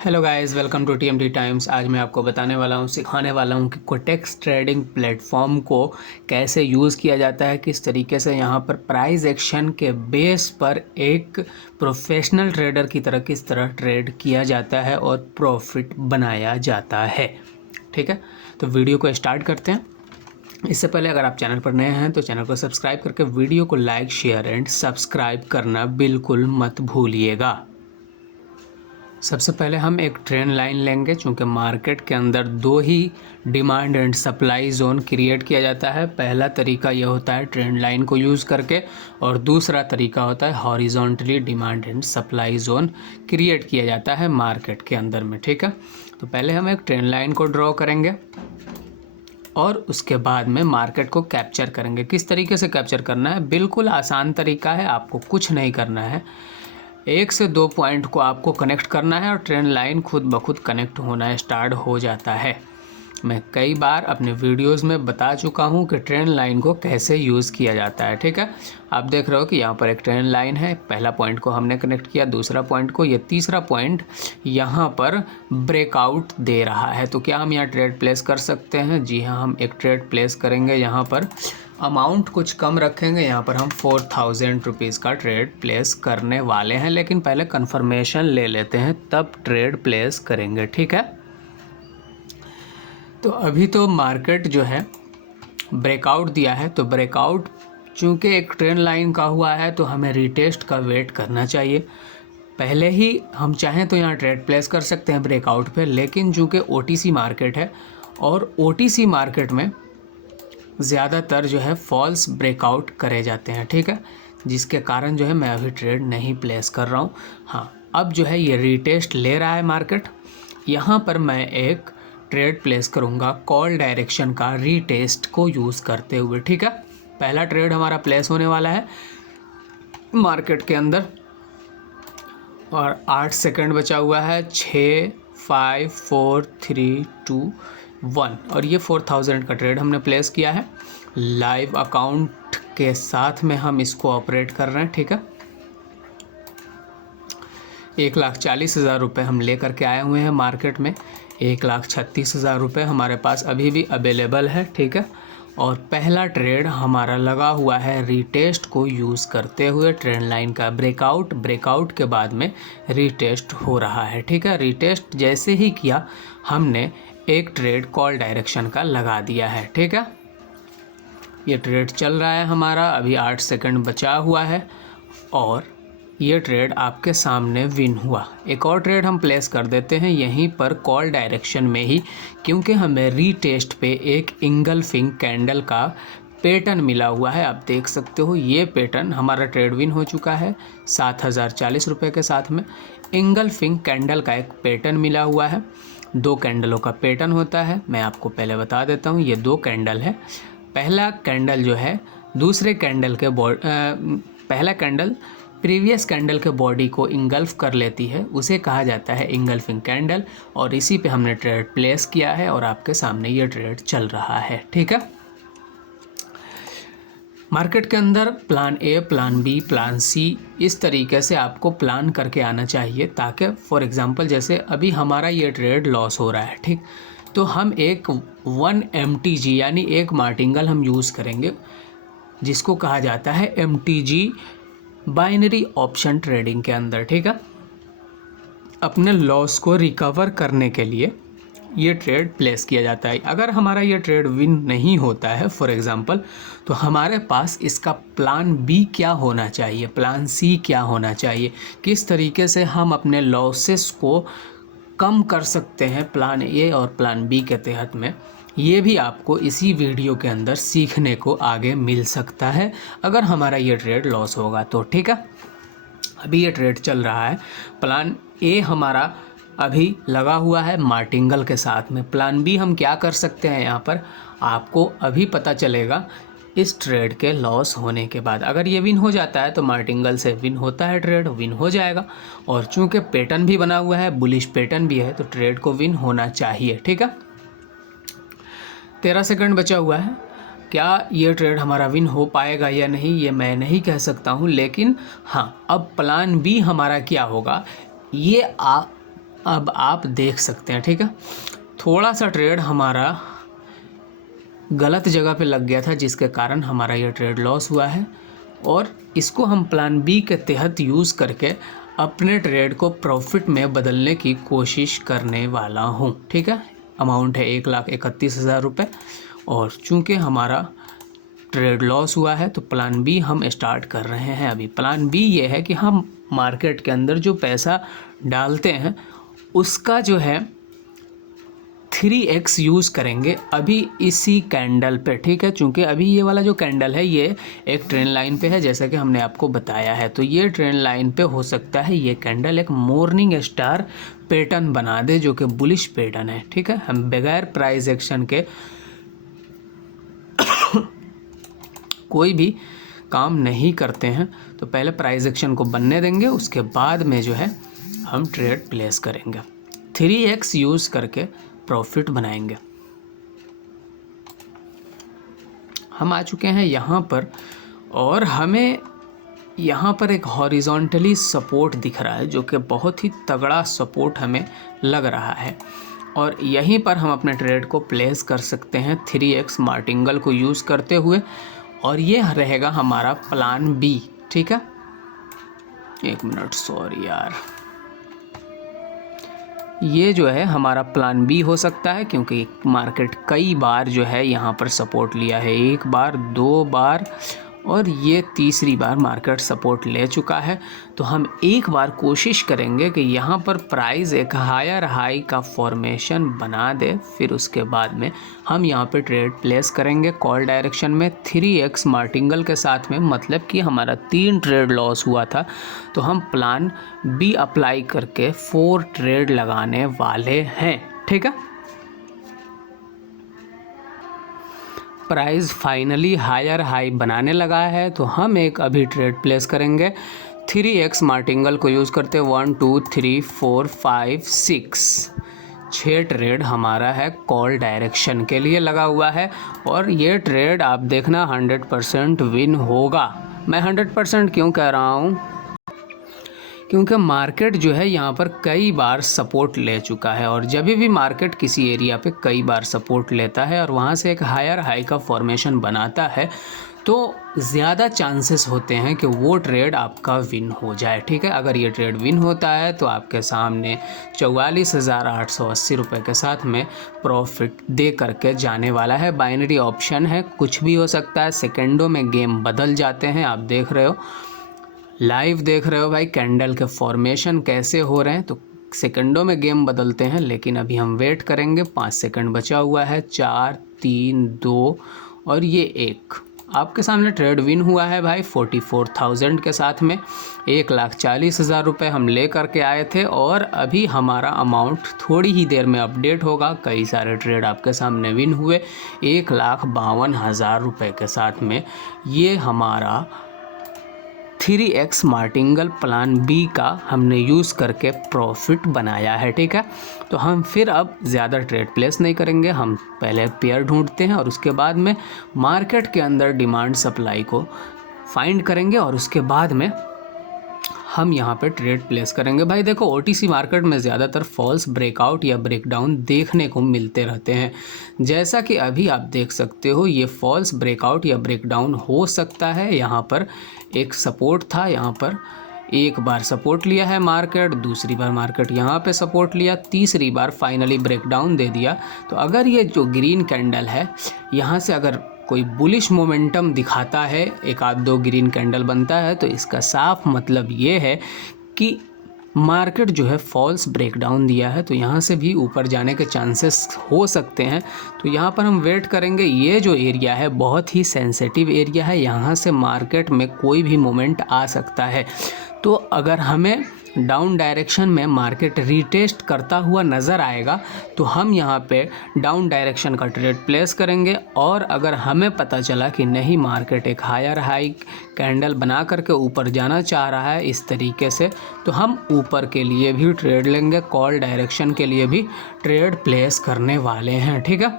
Hello guys, welcome to TMT Times. आज मैं आपको सिखाने वाला हूँ कि कोटेक्स ट्रेडिंग प्लेटफॉर्म को कैसे यूज़ किया जाता है, किस तरीके से यहाँ पर प्राइस एक्शन के बेस पर एक प्रोफेशनल ट्रेडर की तरह किस तरह ट्रेड किया जाता है और प्रॉफिट बनाया जाता है। ठीक है, तो वीडियो को स्टार्ट करते हैं। इससे पहले अगर आप चैनल पर नए हैं तो चैनल को सब्सक्राइब करके वीडियो को लाइक, शेयर एंड सब्सक्राइब करना बिल्कुल मत भूलिएगा। सबसे पहले हम एक ट्रेंड लाइन लेंगे, चूँकि मार्केट के अंदर दो ही demand and supply zone create किया जाता है। पहला तरीका यह होता है ट्रेंड लाइन को यूज़ करके, और दूसरा तरीका होता है horizontally demand and supply zone create किया जाता है मार्केट के अंदर में। ठीक है, तो पहले हम एक ट्रेंड लाइन को ड्रॉ करेंगे और उसके बाद में मार्केट को कैप्चर करेंगे। किस तरीके से कैप्चर करना है, बिल्कुल आसान तरीका है, आपको कुछ नहीं करना है। 1 से 2 पॉइंट को आपको कनेक्ट करना है और ट्रेंड लाइन खुद ब खुद कनेक्ट होना स्टार्ट हो जाता है। मैं कई बार अपने वीडियोस में बता चुका हूं कि ट्रेंड लाइन को कैसे यूज़ किया जाता है। ठीक है, आप देख रहे हो कि यहाँ पर एक ट्रेंड लाइन है। पहला पॉइंट को हमने कनेक्ट किया, दूसरा पॉइंट को, ये तीसरा पॉइंट यहाँ पर ब्रेकआउट दे रहा है। तो क्या हम यहाँ ट्रेड प्लेस कर सकते हैं? जी हाँ, हम एक ट्रेड प्लेस करेंगे। यहाँ पर अमाउंट कुछ कम रखेंगे, यहाँ पर हम 4000 रुपीज़ का ट्रेड प्लेस करने वाले हैं, लेकिन पहले कंफर्मेशन ले लेते हैं तब ट्रेड प्लेस करेंगे। ठीक है, तो अभी तो मार्केट जो है ब्रेकआउट दिया है, तो ब्रेकआउट चूँकि एक ट्रेंड लाइन का हुआ है तो हमें रीटेस्ट का वेट करना चाहिए। पहले ही हम चाहें तो यहाँ ट्रेड प्लेस कर सकते हैं ब्रेकआउट पे, लेकिन चूँकि ओटीसी मार्केट है और ओटीसी मार्केट में ज़्यादातर जो है फॉल्स ब्रेकआउट करे जाते हैं। ठीक है, जिसके कारण जो है मैं अभी ट्रेड नहीं प्लेस कर रहा हूँ। हाँ, अब जो है ये रीटेस्ट ले रहा है मार्केट, यहाँ पर मैं एक ट्रेड प्लेस करूँगा कॉल डायरेक्शन का रीटेस्ट को यूज़ करते हुए। ठीक है, पहला ट्रेड हमारा प्लेस होने वाला है मार्केट के अंदर और 8 सेकंड बचा हुआ है। 6, 5, 4, 3, 2, 1 और ये 4000 का ट्रेड हमने प्लेस किया है। लाइव अकाउंट के साथ में हम इसको ऑपरेट कर रहे हैं। ठीक है, 1,40,000 रुपये हम ले करके आए हुए हैं मार्केट में। 1,36,000 रुपये हमारे पास अभी भी अवेलेबल है। ठीक है, और पहला ट्रेड हमारा लगा हुआ है रीटेस्ट को यूज़ करते हुए। ट्रेंड लाइन का ब्रेकआउट के बाद में रीटेस्ट हो रहा है। ठीक है, रीटेस्ट जैसे ही किया हमने एक ट्रेड कॉल डायरेक्शन का लगा दिया है। ठीक है, ये ट्रेड चल रहा है हमारा, अभी 8 सेकंड बचा हुआ है और ये ट्रेड आपके सामने विन हुआ। एक और ट्रेड हम प्लेस कर देते हैं यहीं पर कॉल डायरेक्शन में ही, क्योंकि हमें रीटेस्ट पे एक इंगल्फिंग कैंडल का पैटर्न मिला हुआ है। आप देख सकते हो ये पैटर्न हमारा ट्रेड विन हो चुका है 7,040 रुपये के साथ में। इंगल्फिंग कैंडल का एक पैटर्न मिला हुआ है, 2 कैंडलों का पैटर्न होता है। मैं आपको पहले बता देता हूँ, ये 2 कैंडल है। पहला कैंडल जो है दूसरे कैंडल के पहला कैंडल प्रीवियस कैंडल के बॉडी को इंगल्फ कर लेती है, उसे कहा जाता है इंगल्फिंग कैंडल, और इसी पे हमने ट्रेड प्लेस किया है और आपके सामने ये ट्रेड चल रहा है। ठीक है, मार्केट के अंदर plan A, plan B, plan C, इस तरीके से आपको प्लान करके आना चाहिए, ताकि फॉर एग्जांपल जैसे अभी हमारा ये ट्रेड लॉस हो रहा है। ठीक, तो हम एक 1 MTG यानी एक मार्टिंगल हम यूज़ करेंगे, जिसको कहा जाता है MTG बाइनरी ऑप्शन ट्रेडिंग के अंदर। ठीक है, अपने लॉस को रिकवर करने के लिए ये ट्रेड प्लेस किया जाता है। अगर हमारा ये ट्रेड विन नहीं होता है फॉर एग्जांपल, तो हमारे पास इसका प्लान बी क्या होना चाहिए, प्लान सी क्या होना चाहिए, किस तरीके से हम अपने लॉसेस को कम कर सकते हैं प्लान ए और प्लान बी के तहत में, ये भी आपको इसी वीडियो के अंदर सीखने को आगे मिल सकता है अगर हमारा ये ट्रेड लॉस होगा तो। ठीक है, अभी ये ट्रेड चल रहा है, प्लान ए हमारा अभी लगा हुआ है मार्टिंगल के साथ में। प्लान बी हम क्या कर सकते हैं, यहाँ पर आपको अभी पता चलेगा इस ट्रेड के लॉस होने के बाद। अगर ये विन हो जाता है तो मार्टिंगल से विन होता है, ट्रेड विन हो जाएगा, और चूंकि पैटर्न भी बना हुआ है, बुलिश पैटर्न भी है, तो ट्रेड को विन होना चाहिए। ठीक है, 13 सेकंड बचा हुआ है। क्या ये ट्रेड हमारा विन हो पाएगा या नहीं, ये मैं नहीं कह सकता हूँ, लेकिन हाँ, अब प्लान बी हमारा क्या होगा ये अब आप देख सकते हैं, ठीक है, थोड़ा सा ट्रेड हमारा गलत जगह पे लग गया था जिसके कारण हमारा ये ट्रेड लॉस हुआ है, और इसको हम प्लान बी के तहत यूज़ करके अपने ट्रेड को प्रॉफिट में बदलने की कोशिश करने वाला हूँ, ठीक है। अमाउंट है 1,31,000 रुपये, और चूँकि हमारा ट्रेड लॉस हुआ है तो प्लान बी हम स्टार्ट कर रहे हैं अभी। प्लान बी ये है कि हम मार्केट के अंदर जो पैसा डालते हैं उसका जो है 3x यूज़ करेंगे अभी इसी कैंडल पे, ठीक है। चूँकि अभी ये वाला जो कैंडल है ये एक ट्रेंड लाइन पे है, जैसा कि हमने आपको बताया है। तो ये ट्रेंड लाइन पे हो सकता है ये कैंडल एक मॉर्निंग स्टार पैटर्न बना दे जो कि बुलिश पैटर्न है, ठीक है। हम बगैर प्राइस एक्शन के कोई भी काम नहीं करते हैं, तो पहले प्राइस एक्शन को बनने देंगे, उसके बाद में जो है हम ट्रेड प्लेस करेंगे, 3x यूज़ करके प्रॉफिट बनाएंगे। हम आ चुके हैं यहाँ पर, और हमें यहाँ पर एक हॉरिजॉन्टली सपोर्ट दिख रहा है जो कि बहुत ही तगड़ा सपोर्ट हमें लग रहा है, और यहीं पर हम अपने ट्रेड को प्लेस कर सकते हैं 3x मार्टिंगल को यूज़ करते हुए, और ये रहेगा हमारा प्लान बी, ठीक है। एक मिनट, सॉरी यार, ये जो है हमारा प्लान बी हो सकता है, क्योंकि मार्केट कई बार जो है यहाँ पर सपोर्ट लिया है, 1 बार 2 बार और ये तीसरी बार मार्केट सपोर्ट ले चुका है। तो हम एक बार कोशिश करेंगे कि यहाँ पर प्राइस एक हायर हाई का फॉर्मेशन बना दे, फिर उसके बाद में हम यहाँ पे ट्रेड प्लेस करेंगे कॉल डायरेक्शन में 3x मार्टिंगल के साथ में। मतलब कि हमारा 3 ट्रेड लॉस हुआ था, तो हम प्लान बी अप्लाई करके 4 ट्रेड लगाने वाले हैं, ठीक है। प्राइस फाइनली हायर हाई बनाने लगा है, तो हम एक अभी ट्रेड प्लेस करेंगे 3x मार्टिंगल को यूज़ करते 1 2 3 4 5 6 ट्रेड हमारा है कॉल डायरेक्शन के लिए लगा हुआ है, और ये ट्रेड आप देखना 100% विन होगा। मैं 100% क्यों कह रहा हूँ, क्योंकि मार्केट जो है यहाँ पर कई बार सपोर्ट ले चुका है, और जब भी मार्केट किसी एरिया पे कई बार सपोर्ट लेता है और वहाँ से एक हायर हाई का फॉर्मेशन बनाता है, तो ज़्यादा चांसेस होते हैं कि वो ट्रेड आपका विन हो जाए, ठीक है। अगर ये ट्रेड विन होता है तो आपके सामने 44,880 रुपये के साथ में प्रॉफिट दे करके जाने वाला है। बाइनरी ऑप्शन है, कुछ भी हो सकता है, सेकेंडों में गेम बदल जाते हैं। आप देख रहे हो, लाइव देख रहे हो भाई कैंडल के फॉर्मेशन कैसे हो रहे हैं, तो सेकंडों में गेम बदलते हैं। लेकिन अभी हम वेट करेंगे, 5 सेकंड बचा हुआ है, 4 3 2 और ये 1। आपके सामने ट्रेड विन हुआ है भाई 44,000 के साथ में। 1,40,000 रुपये हम ले करके आए थे, और अभी हमारा अमाउंट थोड़ी ही देर में अपडेट होगा। कई सारे ट्रेड आपके सामने विन हुए 1,52,000 रुपये के साथ में। ये हमारा 3x मार्टिंगल प्लान बी का हमने यूज़ करके प्रॉफिट बनाया है, ठीक है। तो हम फिर अब ज़्यादा ट्रेड प्लेस नहीं करेंगे, हम पहले पेयर ढूंढते हैं और उसके बाद में मार्केट के अंदर डिमांड सप्लाई को फाइंड करेंगे, और उसके बाद में हम यहाँ पे ट्रेड प्लेस करेंगे। भाई देखो, OTC मार्केट में ज़्यादातर फॉल्स ब्रेकआउट या ब्रेकडाउन देखने को मिलते रहते हैं। जैसा कि अभी आप देख सकते हो, ये फॉल्स ब्रेकआउट या ब्रेकडाउन हो सकता है। यहाँ पर एक सपोर्ट था, यहाँ पर एक बार सपोर्ट लिया है मार्केट, दूसरी बार मार्केट यहाँ पे सपोर्ट लिया, तीसरी बार फाइनली ब्रेकडाउन दे दिया। तो अगर ये जो ग्रीन कैंडल है, यहाँ से अगर कोई बुलिश मोमेंटम दिखाता है, एक आध दो ग्रीन कैंडल बनता है, तो इसका साफ मतलब ये है कि मार्केट जो है फॉल्स ब्रेकडाउन दिया है, तो यहाँ से भी ऊपर जाने के चांसेस हो सकते हैं। तो यहाँ पर हम वेट करेंगे। ये जो एरिया है बहुत ही सेंसिटिव एरिया है, यहाँ से मार्केट में कोई भी मोमेंट आ सकता है। तो अगर हमें डाउन डायरेक्शन में मार्केट रीटेस्ट करता हुआ नज़र आएगा, तो हम यहाँ पे डाउन डायरेक्शन का ट्रेड प्लेस करेंगे। और अगर हमें पता चला कि नहीं, मार्केट एक हायर हाई कैंडल बना करके ऊपर जाना चाह रहा है इस तरीके से, तो हम ऊपर के लिए भी ट्रेड लेंगे, कॉल डायरेक्शन के लिए भी ट्रेड प्लेस करने वाले हैं, ठीक है।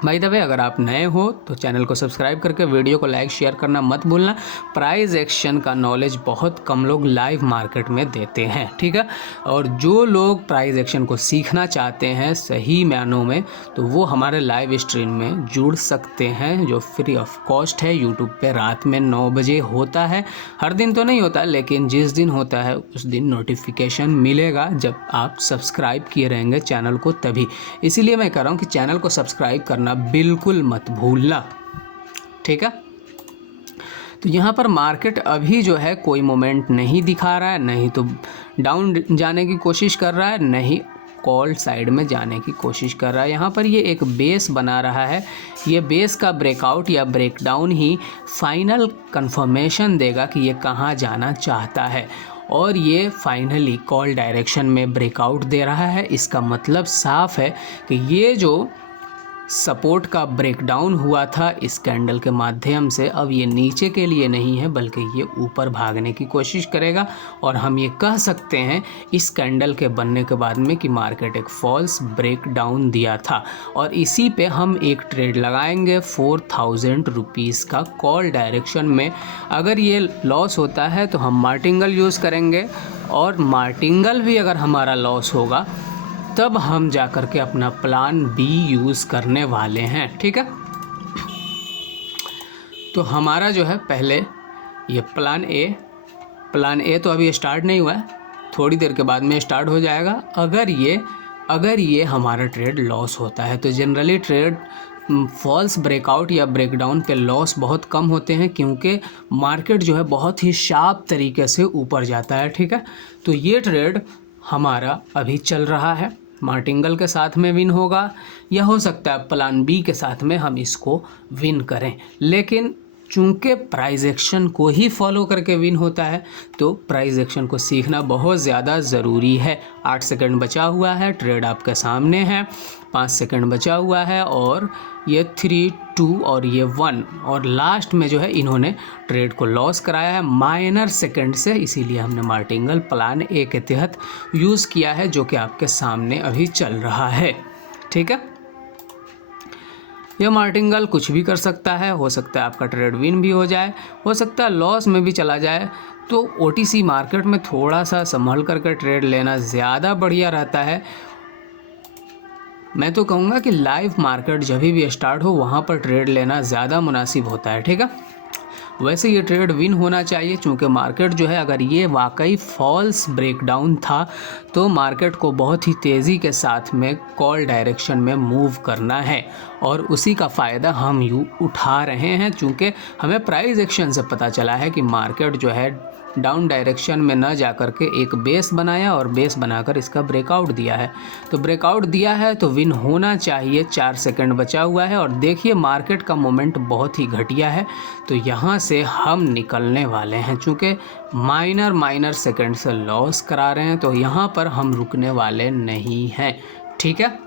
भाई द वे, अगर आप नए हो तो चैनल को सब्सक्राइब करके वीडियो को लाइक शेयर करना मत भूलना। प्राइस एक्शन का नॉलेज बहुत कम लोग लाइव मार्केट में देते हैं, ठीक है। और जो लोग प्राइस एक्शन को सीखना चाहते हैं सही मायनों में, तो वो हमारे लाइव स्ट्रीम में जुड़ सकते हैं, जो फ्री ऑफ कॉस्ट है। यूट्यूब पे रात में 9 बजे होता है। हर दिन तो नहीं होता, लेकिन जिस दिन होता है उस दिन नोटिफिकेशन मिलेगा जब आप सब्सक्राइब किए रहेंगे चैनल को, तभी। इसीलिए मैं कह रहा हूँ कि चैनल को सब्सक्राइब करना बिल्कुल मत भूलना, ठीक है। तो यहाँ पर मार्केट अभी जो है कोई मोमेंट नहीं दिखा रहा है, नहीं तो डाउन जाने की कोशिश कर रहा है, नहीं कॉल साइड में जाने की कोशिश कर रहा है। यहाँ पर ये एक बेस बना रहा है। ये बेस का ब्रेकआउट या ब्रेकडाउन ही फाइनल कंफर्मेशन देगा कि ये कहाँ जाना चाहता है। और ये फाइनली कॉल डायरेक्शन में ब्रेकआउट दे रहा है। इसका मतलब साफ है कि ये जो सपोर्ट का ब्रेकडाउन हुआ था इस कैंडल के माध्यम से, अब ये नीचे के लिए नहीं है बल्कि ये ऊपर भागने की कोशिश करेगा। और हम ये कह सकते हैं इस कैंडल के बनने के बाद में कि मार्केट एक फॉल्स ब्रेकडाउन दिया था। और इसी पे हम एक ट्रेड लगाएंगे 4000 रुपीज़ का कॉल डायरेक्शन में। अगर ये लॉस होता है तो हम मार्टिंगल यूज़ करेंगे, और मार्टिंगल भी अगर हमारा लॉस होगा तब हम जा कर के अपना प्लान बी यूज़ करने वाले हैं, ठीक है। तो हमारा जो है पहले ये प्लान ए तो अभी स्टार्ट नहीं हुआ है, थोड़ी देर के बाद में स्टार्ट हो जाएगा। अगर ये हमारा ट्रेड लॉस होता है तो जनरली ट्रेड फॉल्स ब्रेकआउट या ब्रेकडाउन पे लॉस बहुत कम होते हैं, क्योंकि मार्केट जो है बहुत ही शार्प तरीके से ऊपर जाता है, ठीक है। तो ये ट्रेड हमारा अभी चल रहा है, मार्टिंगल के साथ में विन होगा, या हो सकता है प्लान बी के साथ में हम इसको विन करें। लेकिन चूंकि प्राइस एक्शन को ही फॉलो करके विन होता है, तो प्राइस एक्शन को सीखना बहुत ज़्यादा ज़रूरी है। 8 सेकंड बचा हुआ है, ट्रेड आपके सामने है, 5 सेकंड बचा हुआ है, और ये 3, 2 और ये 1, और लास्ट में जो है इन्होंने ट्रेड को लॉस कराया है माइनर सेकंड से। इसीलिए हमने मार्टिंगल प्लान ए के तहत यूज़ किया है, जो कि आपके सामने अभी चल रहा है, ठीक है। यह मार्टिंगल कुछ भी कर सकता है, हो सकता है आपका ट्रेड विन भी हो जाए, हो सकता है लॉस में भी चला जाए। तो ओटीसी मार्केट में थोड़ा सा संभल करके ट्रेड लेना ज़्यादा बढ़िया रहता है। मैं तो कहूँगा कि लाइव मार्केट जब भी स्टार्ट हो वहाँ पर ट्रेड लेना ज़्यादा मुनासिब होता है, ठीक है। वैसे ये ट्रेड विन होना चाहिए, चूँकि मार्केट जो है अगर ये वाकई फॉल्स ब्रेकडाउन था तो मार्केट को बहुत ही तेज़ी के साथ में कॉल डायरेक्शन में मूव करना है, और उसी का फ़ायदा हम उठा रहे हैं। चूँकि हमें प्राइस एक्शन से पता चला है कि मार्केट जो है डाउन डायरेक्शन में न जा कर के एक बेस बनाया, और बेस बनाकर इसका ब्रेकआउट दिया है। तो ब्रेकआउट दिया है तो विन होना चाहिए। 4 सेकंड बचा हुआ है, और देखिए मार्केट का मोमेंट बहुत ही घटिया है, तो यहाँ से हम निकलने वाले हैं। चूँकि माइनर सेकंड से लॉस करा रहे हैं, तो यहाँ पर हम रुकने वाले नहीं हैं, ठीक है।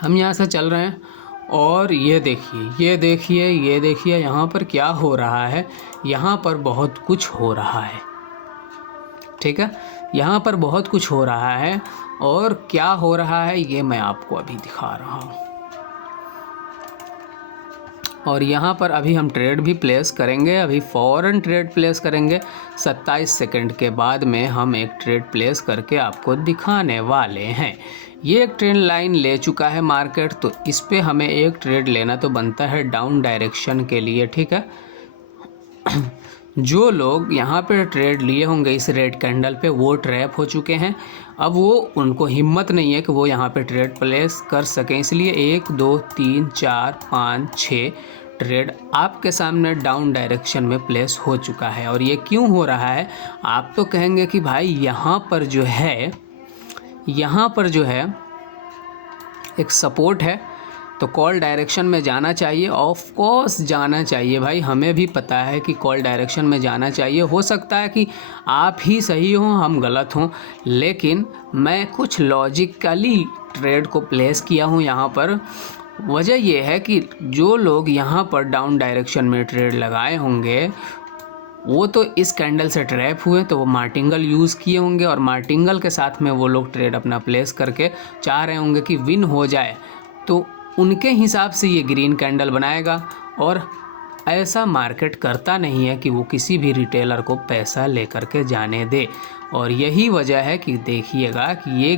हम यहाँ से चल रहे हैं, और ये देखिए यहाँ पर क्या हो रहा है। यहाँ पर बहुत कुछ हो रहा है, ठीक है। यहाँ पर बहुत कुछ हो रहा है, और क्या हो रहा है ये मैं आपको अभी दिखा रहा हूँ। और यहाँ पर अभी हम ट्रेड भी प्लेस करेंगे, अभी फ़ौरन ट्रेड प्लेस करेंगे। 27 सेकंड के बाद में हम एक ट्रेड प्लेस करके आपको दिखाने वाले हैं। ये एक ट्रेंड लाइन ले चुका है मार्केट, तो इस पे हमें एक ट्रेड लेना तो बनता है डाउन डायरेक्शन के लिए, ठीक है। जो लोग यहाँ पे ट्रेड लिए होंगे इस रेड कैंडल पे, वो ट्रैप हो चुके हैं। अब वो उनको हिम्मत नहीं है कि वो यहाँ पे ट्रेड प्लेस कर सकें, इसलिए 1, 2, 3, 4, 5, 6 ट्रेड आपके सामने डाउन डायरेक्शन में प्लेस हो चुका है। और ये क्यों हो रहा है, आप तो कहेंगे कि भाई यहाँ पर जो है एक सपोर्ट है, तो कॉल डायरेक्शन में जाना चाहिए। ऑफ कोर्स जाना चाहिए भाई, हमें भी पता है कि कॉल डायरेक्शन में जाना चाहिए। हो सकता है कि आप ही सही हों, हम गलत हों, लेकिन मैं कुछ लॉजिकली ट्रेड को प्लेस किया हूँ यहाँ पर। वजह यह है कि जो लोग यहाँ पर डाउन डायरेक्शन में ट्रेड लगाए होंगे वो तो इस कैंडल से ट्रैप हुए, तो वो मार्टिंगल यूज़ किए होंगे, और मार्टिंगल के साथ में वो लोग ट्रेड अपना प्लेस करके चाह रहे होंगे कि विन हो जाए। तो उनके हिसाब से ये ग्रीन कैंडल बनाएगा और ऐसा मार्केट करता नहीं है कि वो किसी भी रिटेलर को पैसा लेकर के जाने दे। और यही वजह है कि देखिएगा कि ये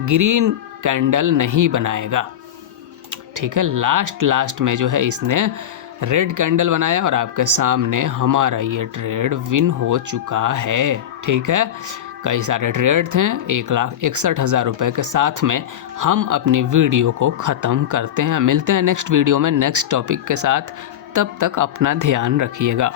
ग्रीन कैंडल नहीं बनाएगा। ठीक है, लास्ट में जो है इसने रेड कैंडल बनाया और आपके सामने हमारा ये ट्रेड विन हो चुका है। ठीक है, कई सारे ट्रेड थे। 1,61,000 रुपये के साथ में हम अपनी वीडियो को ख़त्म करते हैं। मिलते हैं नेक्स्ट वीडियो में नेक्स्ट टॉपिक के साथ। तब तक अपना ध्यान रखिएगा।